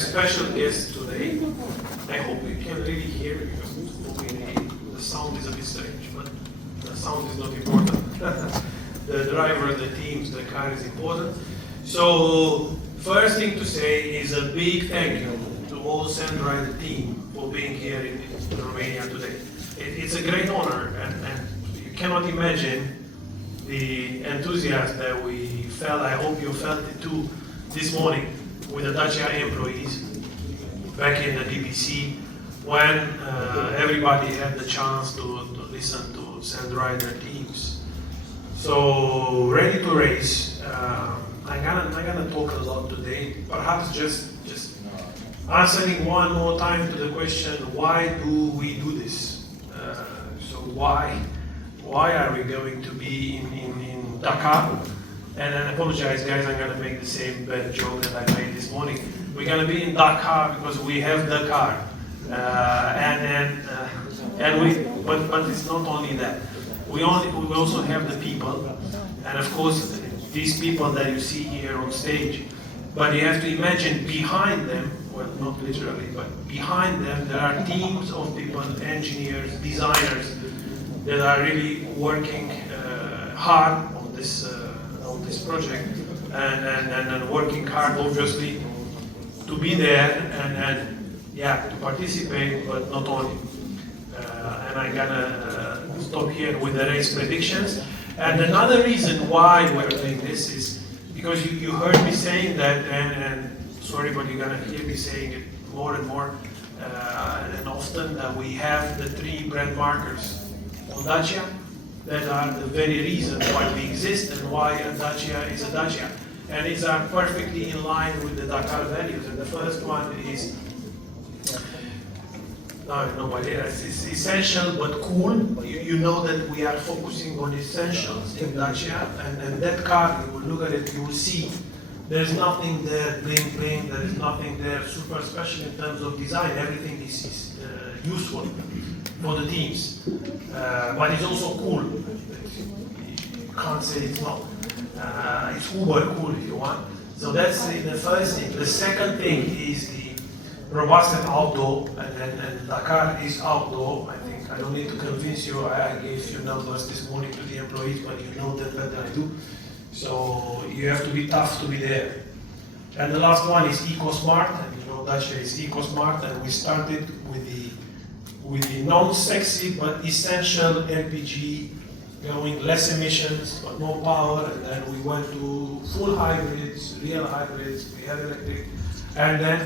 have special guests today. I hope you can really hear me because the sound is a bit strange, but the sound is not important. The driver, the teams, the car is important. So first thing to say is a big thank you to all Sandrider team for being here in Romania today. It's a great honor, and you cannot imagine the enthusiasm that we felt. I hope you felt it too this morning with the Dacia employees back in the DBC when everybody had the chance to listen to Sandrider teams. So ready to race. I'm gonna talk a lot today. Perhaps just answering one more time to the question: why do we do this? So why are we going to be in Dakar? And I apologize, guys. I'm gonna make the same bad joke that I made this morning. We're gonna be in Dakar because we have the car, but it's not only that. We also have the people, and of course these people that you see here on stage. But you have to imagine behind them, well, not literally, but behind them there are teams of people, engineers, designers that are really working hard on this project and working hard, obviously, to be there and to participate, but not only. And I'm gonna stop here with the race predictions. And another reason why we're doing this is because you heard me saying that, and sorry, but you're gonna hear me saying it more and more and often, that we have the 3 brand markers on Dacia that are the very reason why we exist and why a Dacia is a Dacia. And these are perfectly in line with the Dakar values. And the first one is, it's essential but cool. You know that we are focusing on essentials in Dacia, and that car, you will look at it, you will see there's nothing there bling bling, there is nothing there super special in terms of design. Everything is useful for the teams, but it's also cool. You can't say it's not. It's uber cool if you want. So that's the first thing. The second thing is the robust and outdoor, and Dakar is outdoor. I think I don't need to convince you. I gave you numbers this morning to the employees, but you know that better than I do. So you have to be tough to be there. And the last one is eco-smart, and you know Dacia is eco-smart, and we started with the non-sexy but essential LPG, going less emissions but more power, and then we went to full hybrids, real hybrids, we had electric, and then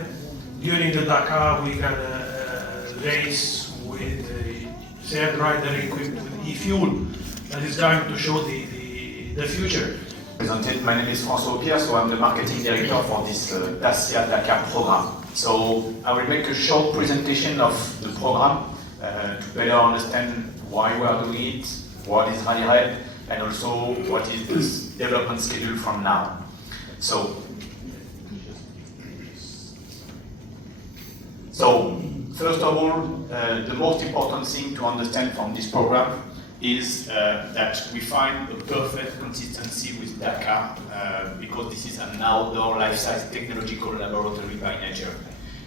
during the Dakar we're gonna race with the Sandrider equipped with e-fuel that is going to show the future. My name is François Pierre, so I'm the marketing director for this Dacia Dakar program. So I will make a short presentation of the program to better understand why we are doing it, what is Rally Red, and also what is the development schedule from now. So first of all, the most important thing to understand from this program is that we find a perfect consistency with Dakar because this is an outdoor life-size technological laboratory by nature.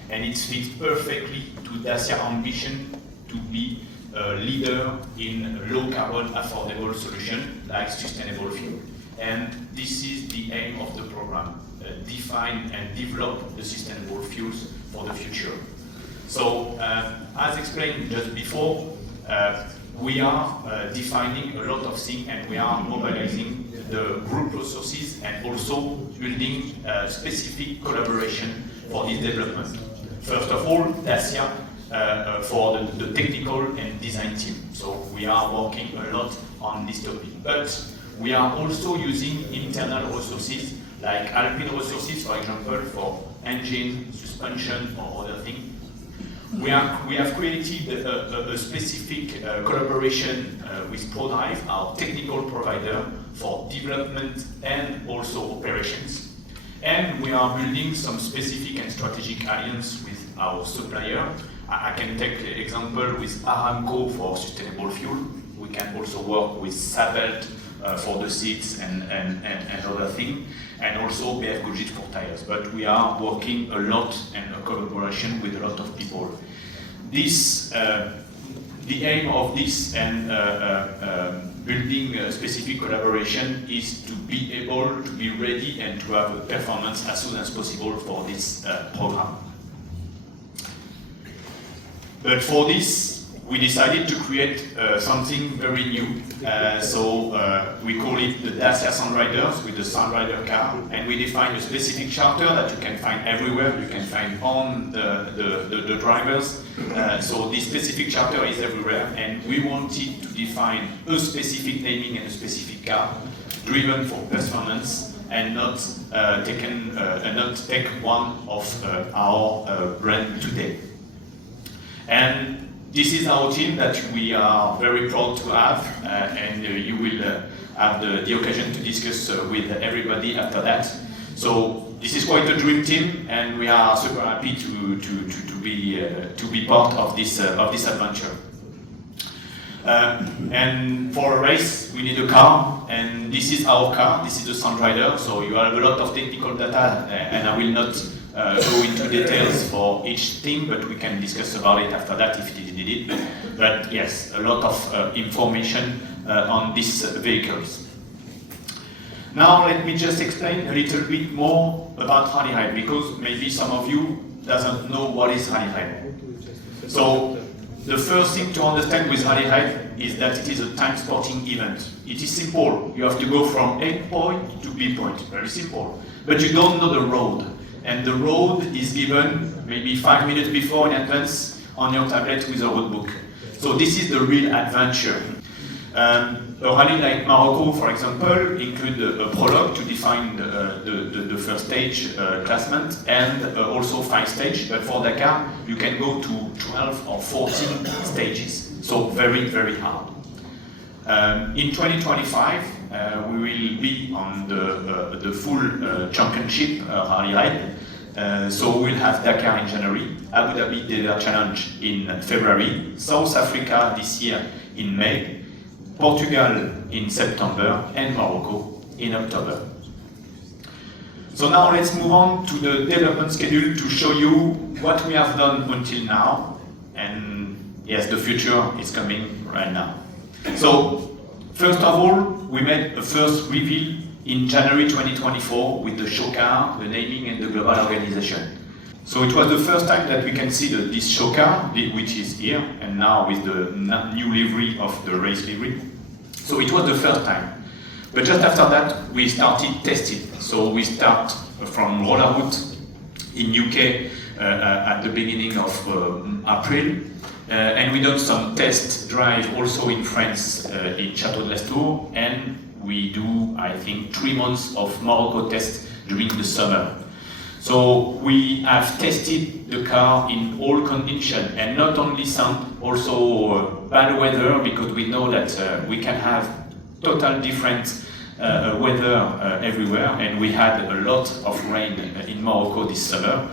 And it fits perfectly to Dacia's ambition to be a leader in low-carbon affordable solution like sustainable fuel. And this is the aim of the program, define and develop the sustainable fuels for the future. So, as explained just before, we are defining a lot of things, and we are mobilizing the group resources and also building specific collaboration for this development. First of all, Dacia for the technical and design team. So we are working a lot on this topic. But we are also using internal resources like Alpine resources, for example, for engine, suspension, or other things. We have created a specific collaboration with ProDrive, our technical provider for development and also operations. And we are building some specific and strategic alliance with our supplier. I can take the example with Aramco for sustainable fuel. we can also work with Sabelt for the seats and other things, and also BF Gojit for tires. But we are working a lot and a collaboration with a lot of people. This, the aim of this and building a specific collaboration is to be able to be ready and to have a performance as soon as possible for this program. But for this, we decided to create something very new. We call it the Dacia Sandriders with the Sandrider car, and we define a specific charter that you can find everywhere. You can find on the drivers. So this specific charter is everywhere, and we wanted to define a specific naming and a specific car driven for performance, and not take one of our brand today. And this is our team that we are very proud to have, and you will have the occasion to discuss with everybody after that. So this is quite a dream team, and we are super happy to be part of this adventure. And for a race, we need a car, and this is our car. This is the Sandrider. So you have a lot of technical data, and I will not go into details for each thing, but we can discuss about it after that if it is needed. But yes, a lot of information on these vehicles. Now let me just explain a little bit more about rally ride, because maybe some of you doesn't know what is rally ride. So the first thing to understand with rally ride is that it is a time sporting event. It is simple. You have to go from A point to B point. Very simple. But you don't know the road. And the road is given maybe 5 minutes before in advance on your tablet with a road book. So this is the real adventure. A rally like Morocco, for example, include a prologue to define the first stage classement, and also 5 stages. But for Dakar, you can go to 12 or 14 stages. So very, very hard. In 2025, we will be on the full championship rally ride. So we'll have Dakar in January, Abu Dhabi Desert Challenge in February, South Africa this year in May, Portugal in September, and Morocco in October. So now let's move on to the development schedule to show you what we have done until now, and yes, the future is coming right now. So first of all, we made a first reveal in January 2024 with the show car, the naming, and the global organization. So it was the first time that we can see this show car, which is here, and now with the new livery of the race livery. So it was the first time. But just after that, we started testing. So we start from roller route in UK at the beginning of April. And we done some test drive also in France in Château de l'Estour, and we do, I think, 3 months of Morocco test during the summer. So we have tested the car in all conditions, and not only sun, also bad weather, because we know that we can have total different weather everywhere, and we had a lot of rain in Morocco this summer.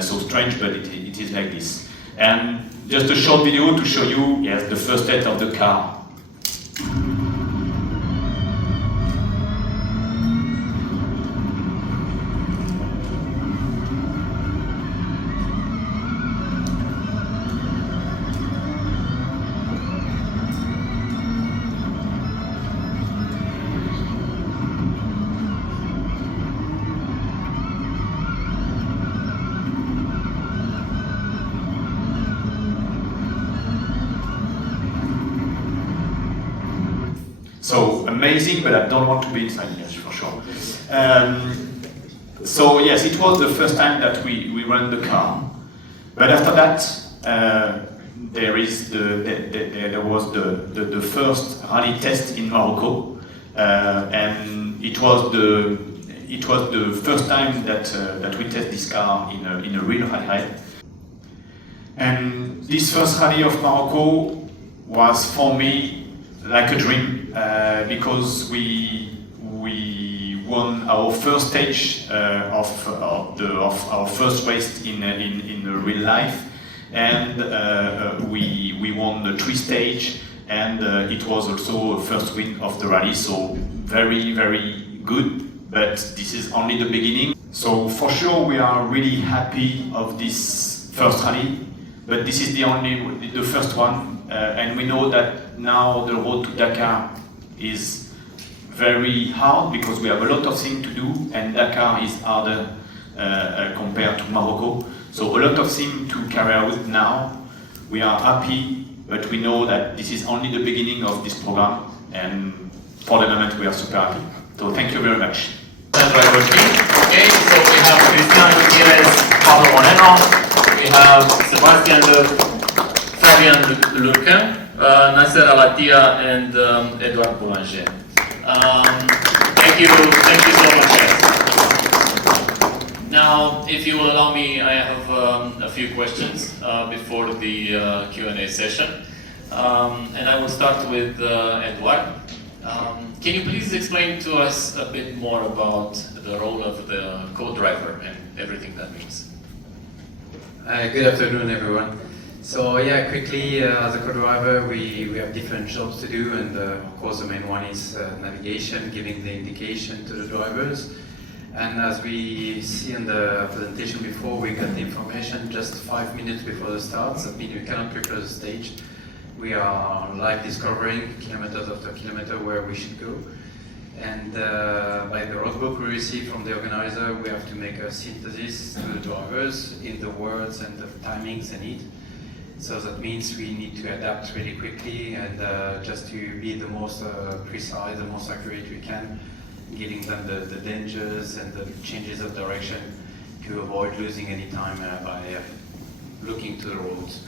So strange, but it is like this. And just a short video to show you, yes, the first test of the car. So amazing, but I don't want to be inside, yes, for sure. So yes, it was the first time that we ran the car. But after that, there was the first rally test in Morocco, and it was the first time that we test this car in a real rally. And this first rally of Morocco was for me like a dream, because we won our first stage of our first race in real life, and we won the 3 stage, and it was also a first win of the rally, so very, very good, but this is only the beginning. So for sure we are really happy of this first rally, but this is the first one, and we know that now the road to Dakar is very hard because we have a lot of things to do, and Dakar is harder compared to Morocco. So a lot of things to carry out now. We are happy, but we know that this is only the beginning of this program, and for the moment we are super happy. So thank you very much. Okay, so we have Cristian Gutierrez, Pablo Moreno, we have Sebastian Fabian Lurcan, Nasser Alatia, and Edouard Boulanger. Thank you so much, guys. Now, if you will allow me, I have a few questions before the Q&A session. And I will start with Edouard. Can you please explain to us a bit more about the role of the co-driver and everything that means? Good afternoon, everyone. So yeah, quickly, as a co-driver, we have different jobs to do, and of course the main one is navigation, giving the indication to the drivers. And as we see in the presentation before, we got the information just 5 minutes before the start. That means we cannot prepare the stage. We are live discovering kilometers after kilometer where we should go. And by the roadbook we receive from the organizer, we have to make a synthesis to the drivers in the words and the timings they need. So that means we need to adapt really quickly and just to be the most precise, the most accurate we can, giving them the dangers and the changes of direction to avoid losing any time by looking to the roads.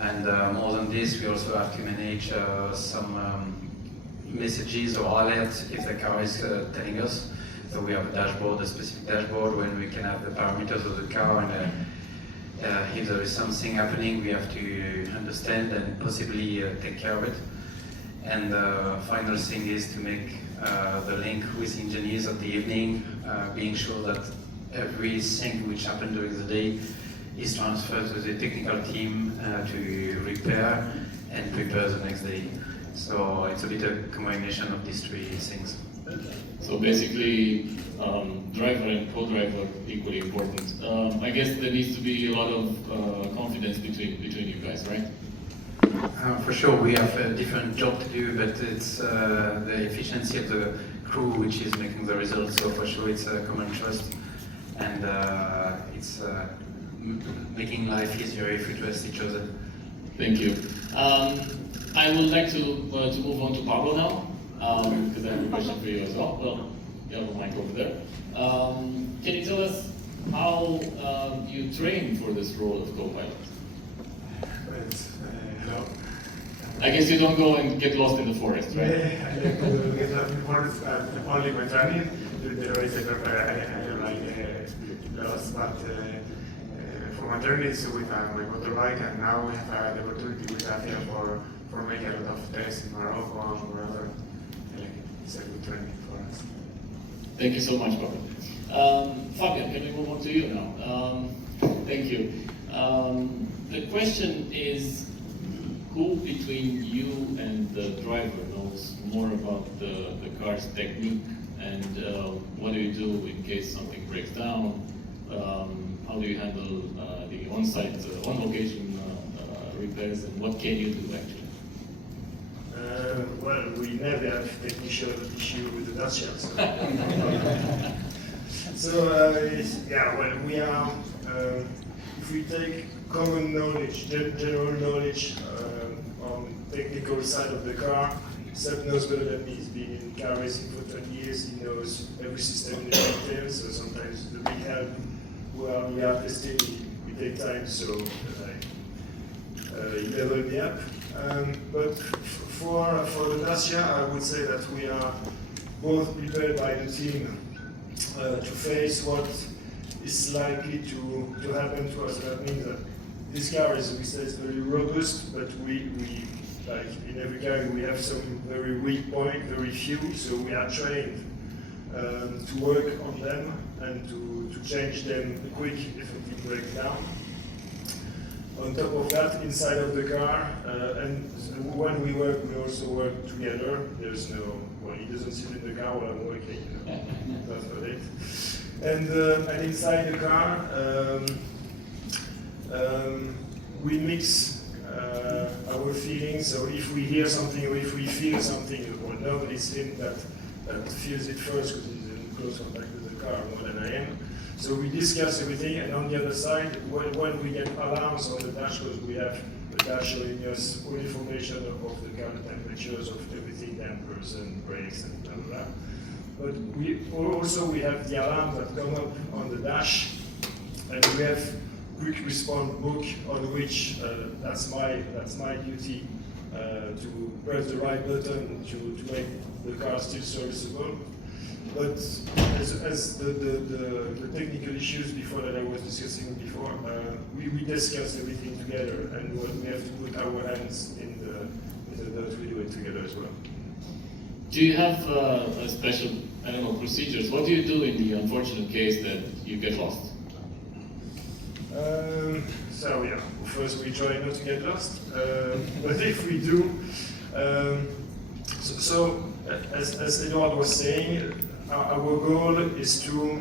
And more than this, we also have to manage some messages or alerts if the car is telling us. So we have a dashboard, a specific dashboard, when we can have the parameters of the car, and if there is something happening, we have to understand and possibly take care of it. And the final thing is to make the link with engineers at the evening, being sure that everything which happened during the day is transferred to the technical team to repair and prepare the next day. So it's a bit of a combination of these three things. So basically, driver and co-driver equally important. I guess there needs to be a lot of confidence between you guys, right? For sure, we have a different job to do, but it's the efficiency of the crew which is making the results. So for sure, it's a common trust, and it's making life easier if we trust each other. Thank you. I would like to move on to Pablo now, because I have a question for you as well. Well, you have a mic over there. Can you tell us how you train for this role of co-pilot? Hello. I guess you don't go and get lost in the forest, right? Yeah, I like to get lost in the forest, only my training. The race I don't like lost, but for my journeys with my motorbike, and now we have the opportunity with Dacia for making a lot of tests in Morocco and wherever. It's a good training for us. Thank you so much, Pablo. Fabian, can we move on to you now? Thank you. The question is, who between you and the driver knows more about the car's technique, and what do you do in case something breaks down? How do you handle the on-site, on-location repairs, and what can you do actually? Well, we never have technical issue with the Dacia. Yeah, well, we are, if we take common knowledge, general knowledge on technical side of the car, Seb knows better than me. He's been in car racing for 20 years. He knows every system in the details, so sometimes the big help where we are testing, we take time, so he level me up. But for the Dacia, I would say that we are both prepared by the team to face what is likely to happen to us. That means that this car is, we say, it's very robust, but we like in every car we have some very weak point, very few. So we are trained to work on them and to change them quick if it breaks down. On top of that, inside of the car, and when we work, we also work together. There's no, well, he doesn't sit in the car while I'm working. You know? That's not it. And inside the car, we mix our feelings. So if we hear something or if we feel something, well, nobody's him that feels it first because he's in close contact with the car more than I am. So we discuss everything, and on the other side, when we get alarms on the dash, because we have the dash showing us all information of the car temperatures, of everything, dampers and brakes and blah blah blah. But we have the alarms that come up on the dash, and we have quick response book on which that's my duty to press the right button to make the car still serviceable. But as the technical issues before that I was discussing before, we discuss everything together, and when we have to put our hands in the dirt, we do it together as well. Do you have a special, I don't know, procedures? What do you do in the unfortunate case that you get lost? So yeah, first we try not to get lost, but if we do, as Edouard was saying, our goal is to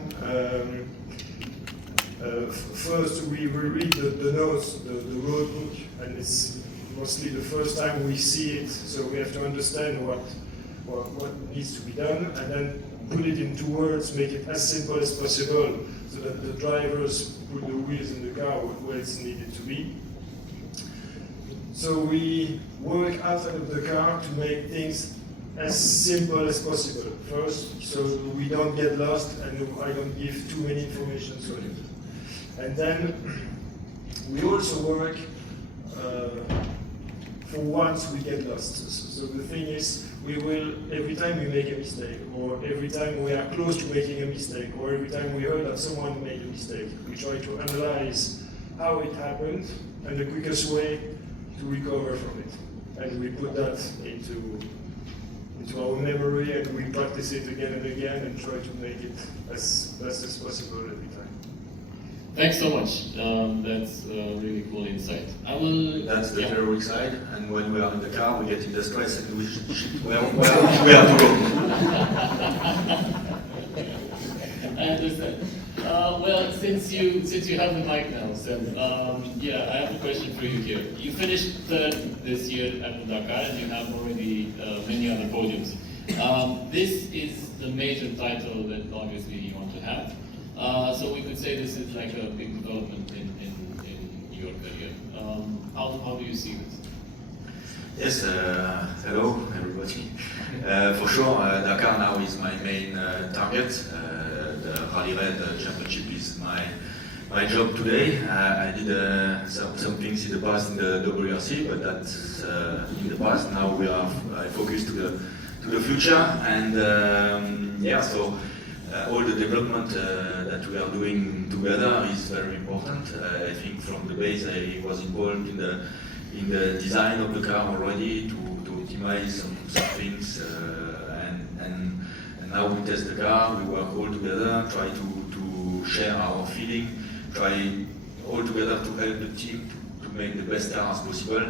first we read the notes, the road book, and it's mostly the first time we see it, so we have to understand what needs to be done, and then put it into words, make it as simple as possible, so that the drivers put the wheels in the car where it's needed to be. So we work outside of the car to make things as simple as possible first, so we don't get lost and I don't give too many information to it. And then we also work for once we get lost. So the thing is, we will, every time we make a mistake, or every time we are close to making a mistake, or every time we heard that someone made a mistake, we try to analyze how it happened and the quickest way to recover from it. And we put that into our memory, and we practice it again and again and try to make it as best as possible every time. Thanks so much. That's a really cool insight. That's the heroic side, and when we are in the car, we get in the stress and we where we have to go. I understand. Well, since you have the mic now, Sam, yeah, I have a question for you here. You finished third this year at the Dakar, and you have already many other podiums. This is the major title that obviously you want to have. So we could say this is like a big development in your career. How do you see this? Yes, hello everybody. For sure, Dakar now is my main target. The Rally Red Championship is my job today. I did some things in the past in the WRC, but that's in the past. Now I focus to the future, and yeah, so all the development that we are doing together is very important. I think from the base I was involved in the design of the car already to optimize some things, and now we test the car, we work all together, try to share our feeling, try all together to help the team to make the best car as possible,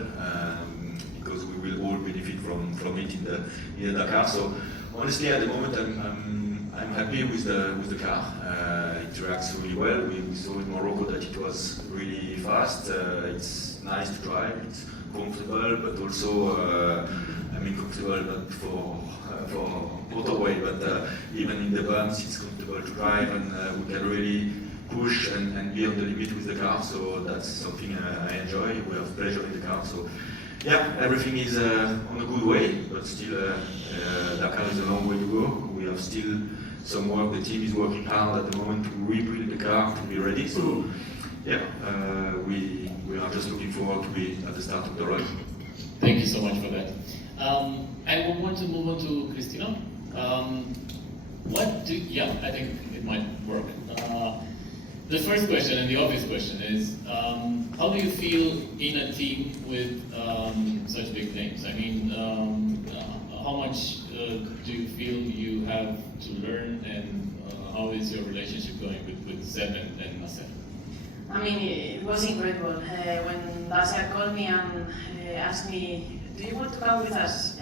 because we will all benefit from it in the Dakar. So honestly, at the moment, I'm happy with the car. It reacts really well. We saw in Morocco that it was really fast. It's nice to drive. It's comfortable, but also comfortable not for motorway, but even in the bumps, it's comfortable to drive, and we can really push and be on the limit with the car. So that's something I enjoy. We have pleasure in the car. So yeah, everything is on a good way, but still Dakar is a long way to go. We have still some work. The team is working hard at the moment to rebuild the car to be ready. So yeah, we are just looking forward to be at the start of the run. Thank you so much for that. I would want to move on to Christina. Yeah, I think it might work. The first question and the obvious question is, how do you feel in a team with such big names? I mean, how much do you feel you have to learn, and how is your relationship going with Seb and Marcel? I mean, it was incredible. When Dacia called me and asked me, do you want to come with us?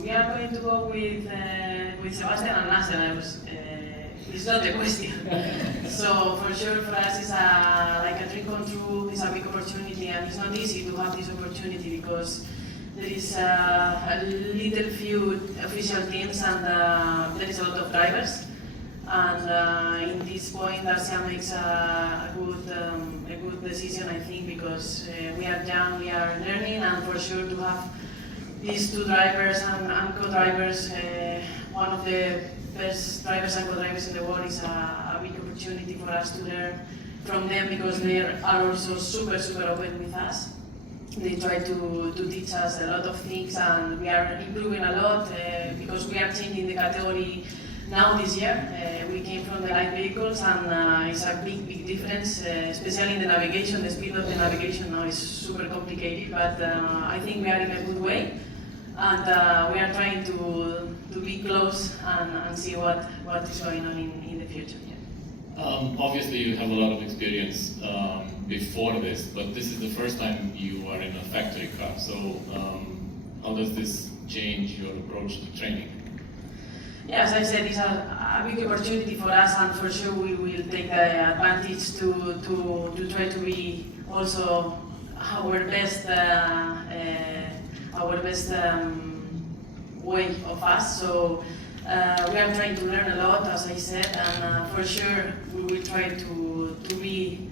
We are going to go with Sebastian and Nasser. I was, it's not a question. So for sure for us it's like a dream come true, it's a big opportunity, and it's not easy to have this opportunity because there is a little few official teams and there is a lot of drivers. And in this point, Dacia makes a good decision, I think, because we are young, we are learning, and for sure to have these two drivers and co-drivers, one of the best drivers and co-drivers in the world, is a big opportunity for us to learn from them because they are also super open with us. They try to teach us a lot of things, and we are improving a lot because we are changing the category now this year. We came from the light vehicles, and it's a big difference, especially in the navigation. The speed of the navigation now is super complicated, but I think we are in a good way, and we are trying to be close and see what is going on in the future. Obviously, you have a lot of experience before this, but this is the first time you are in a factory car. So, how does this change your approach to training? Yeah, as I said, it's a big opportunity for us, and for sure we will take the advantage to try to be also our best way of us. So we are trying to learn a lot, as I said, and for sure we will try to be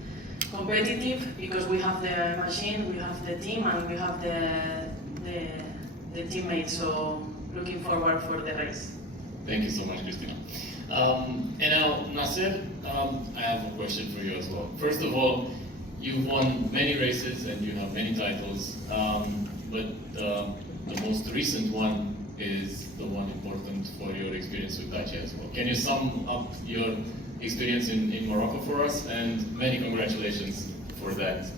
competitive because we have the machine, we have the team, and we have the teammates. So looking forward for the race. Thank you so much, Christina. And now, Nasser, I have a question for you as well. First of all, you've won many races and you have many titles, but the most recent one is the one important for your experience with Dacia as well. Can you sum up your experience in Morocco for us? And many congratulations for that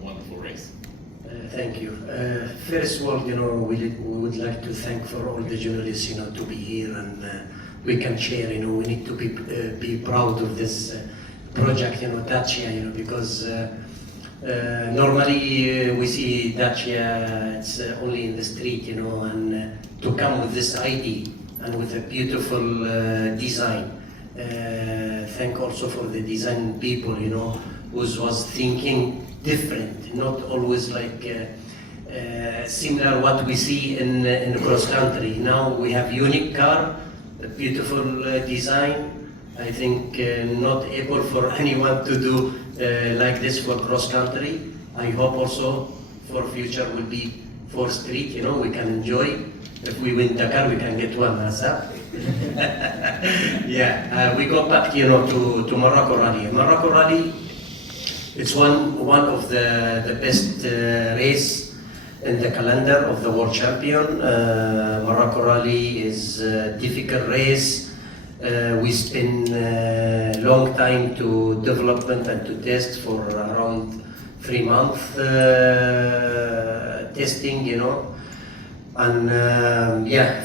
wonderful race. Thank you. First of all, we would like to thank for all the journalists, to be here, and we can share. We need to be proud of this project, Dacia, because normally we see Dacia, it's only in the street, and to come with this ID and with a beautiful design. Thank also for the design people, who was thinking different, not always like similar what we see in cross country. Now we have unique car, a beautiful design. I think not able for anyone to do like this for cross country. I hope also for future will be for street. We can enjoy. If we win Dakar, we can get one. Yeah, we go back, to Morocco Rally. Morocco Rally. It's one of the best race in the calendar of the world champion. Morocco Rally is a difficult race. We spend a long time to development and to test for around 3 months testing, And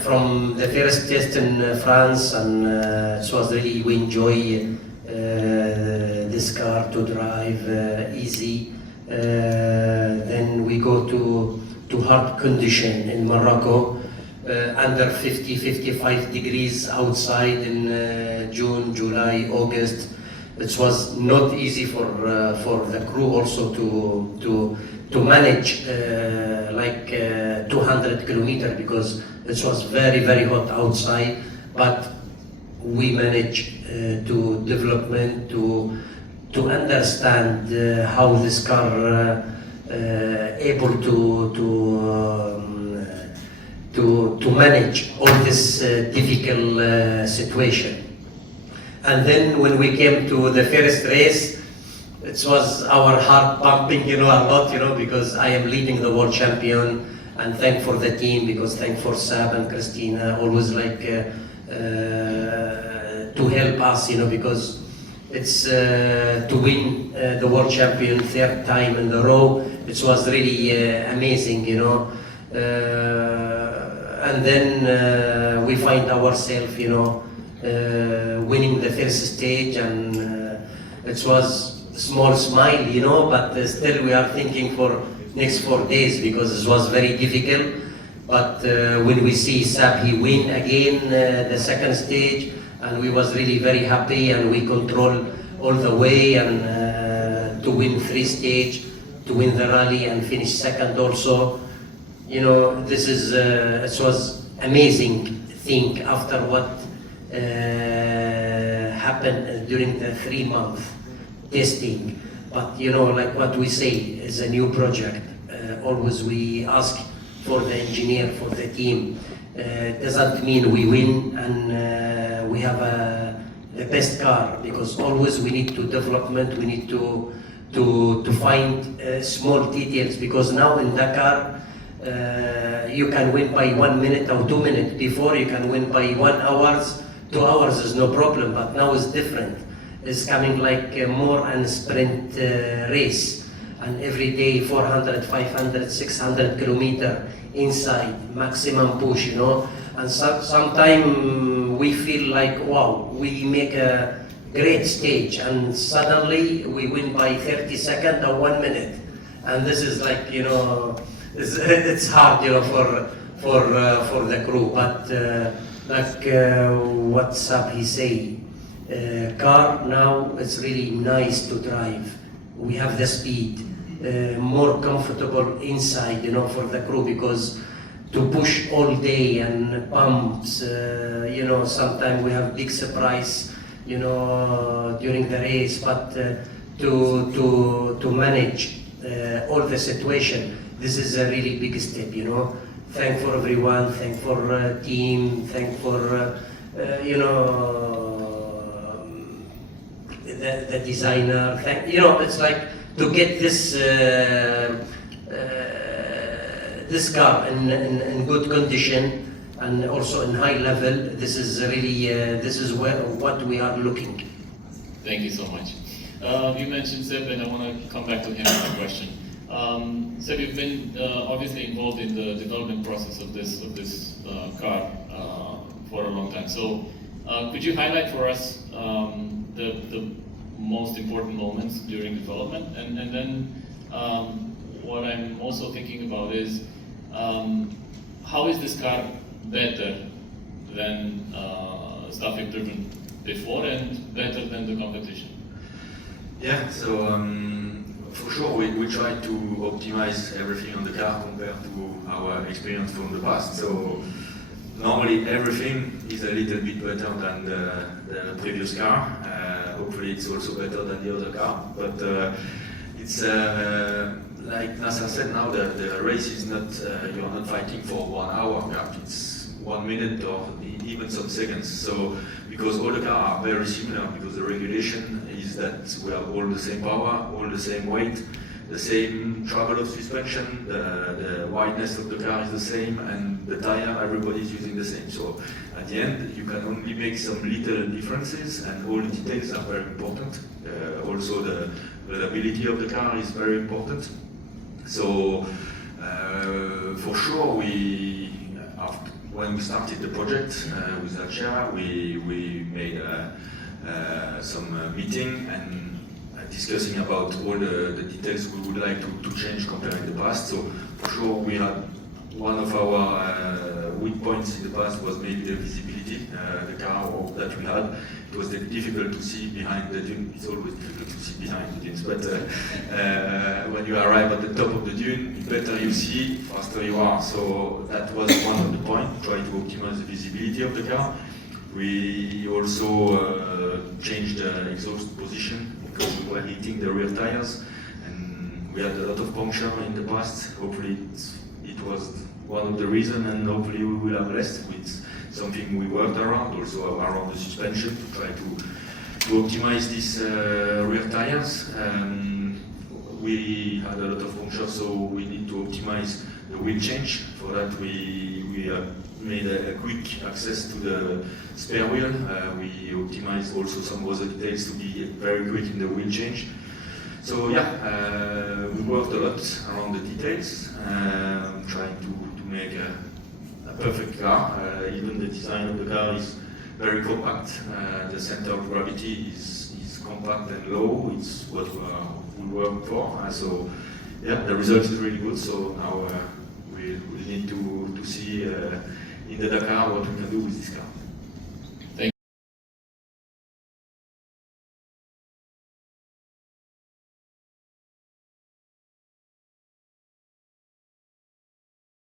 from the first test in France, and it was really, we enjoy this car to drive easy. Then we go to hard condition in Morocco, under 50-55 degrees outside in June, July, August. It was not easy for the crew also to manage like 200 kilometers because it was very hot outside, but we managed to development to understand how this car able to manage all this difficult situation. And then when we came to the first race, it was our heart pumping, a lot, because I am leading the world champion, and thank for the team, because thank for Sab and Christina, always like to help us, because it's to win the world champion third time in a row. It was really amazing, and then we find ourselves, winning the first stage, and it was small smile, you know, but still we are thinking for next 4 days because it was very difficult. But when we see Sab, he win again the second stage, and we was really very happy, and we control all the way, and to win 3 stage, to win the rally and finish second also. You know, this is it was amazing thing after what happened during the 3-month testing. But you know, like what we say, it's a new project. Always we ask for the engineer, for the team. Doesn't mean we win and we have the best car, because always we need to development, we need to find small details, because now in Dakar you can win by 1 minute or 2 minutes. Before you can win by 1 hour, 2 hours is no problem, but now it's different. It's coming like more and sprint race, and every day 400, 500, 600 kilometer inside, maximum push, you know. And sometimes we feel like, wow, we make a great stage, and suddenly we win by 30 seconds or 1 minute. And this is like, you know, it's hard, you know, for the crew. But like what's up he say, car now it's really nice to drive. We have the speed, more comfortable inside, you know, for the crew, because to push all day and pumps, you know, sometimes we have big surprise, you know, during the race. But to manage all the situation, this is a really big step, you know. Thank for everyone, thank for team, thank for you know, the designer. Thank, you know, it's like to get this this car in good condition and also in high level. This is really this is what we are looking. Thank you so much. You mentioned Seb, and I want to come back to him with a question. Seb, you've been obviously involved in the development process of this car for a long time. So, could you highlight for us the most important moments during development, and then what I'm also thinking about is how is this car better than stuff you've driven before and better than the competition? Yeah, so for sure we try to optimize everything on the car compared to our experience from the past. So normally everything is a little bit better than the previous car. Hopefully it's also better than the other car. But it's like Nasser said, now the race is not, you're not fighting for 1 hour gap, it's 1 minute or even some seconds. So because all the cars are very similar, because the regulation is that we have all the same power, all the same weight, the same travel of suspension, the wideness of the car is the same, and the tire, everybody is using the same. So at the end, you can only make some little differences, and all the details are very important. Also the reliability of the car is very important. So for sure, when we started the project with Dacia, we made some meeting and discussing about all the details we would like to change compared to the past. So for sure, we had one of our weak points in the past was maybe the visibility, the car that we had. It was difficult to see behind the dune. It's always difficult to see behind the dunes, but when you arrive at the top of the dune, the better you see, faster you are. So that was one of the points, try to optimize the visibility of the car. We also changed the exhaust position because we were hitting the rear tires, and we had a lot of puncture in the past. Hopefully it was one of the reasons, and hopefully we will have less. With something we worked around, also around the suspension, to try to optimize these rear tires. We had a lot of puncture, so we need to optimize the wheel change. For that, we made a quick access to the spare wheel. We optimized also some other details to be very quick in the wheel change. So yeah, we worked a lot around the details, trying to make a perfect car. Even the design of the car is very compact. The center of gravity is compact and low. It's what we work for. So yeah, the result is really good. So now we need to see in the Dakar what we can do with this car.